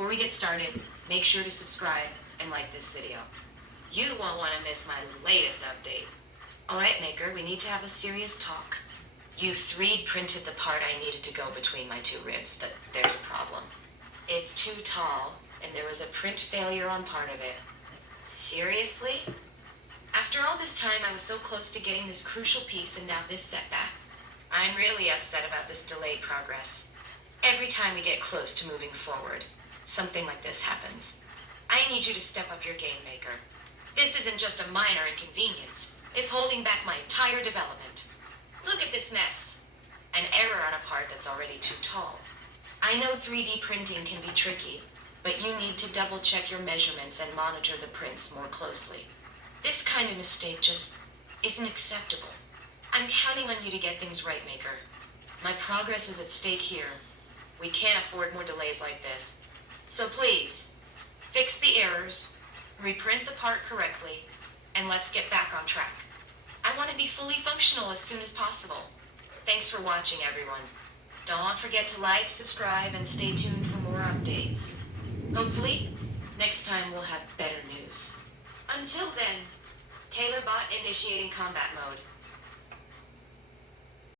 before we get started, make sure to subscribe and like this video. You won't want to miss my latest update. Alright, Maker, we need to have a serious talk. You 3D printed the part I needed to go between my two ribs, but there's a problem. It's too tall, and there was a print failure on part of it. Seriously? After all this time, I was so close to getting this crucial piece, and now this setback. I'm really upset about this delayed progress. Every time we get close to moving forward, something like this happens. I need you to step up your game, Maker. This isn't just a minor inconvenience. It's holding back my entire development. Look at this mess. An error on a part that's already too tall. I know 3D printing can be tricky, but you need to double-check your measurements and monitor the prints more closely. This kind of mistake just isn't acceptable. I'm counting on you to get things right, Maker. My progress is at stake here. We can't afford more delays like this. So please, fix the errors, reprint the part correctly, and let's get back on track. I want to be fully functional as soon as possible. Thanks for watching, everyone. Don't forget to like, subscribe, and stay tuned for more updates. Hopefully, next time we'll have better news. Until then, Taylorbot initiating combat mode.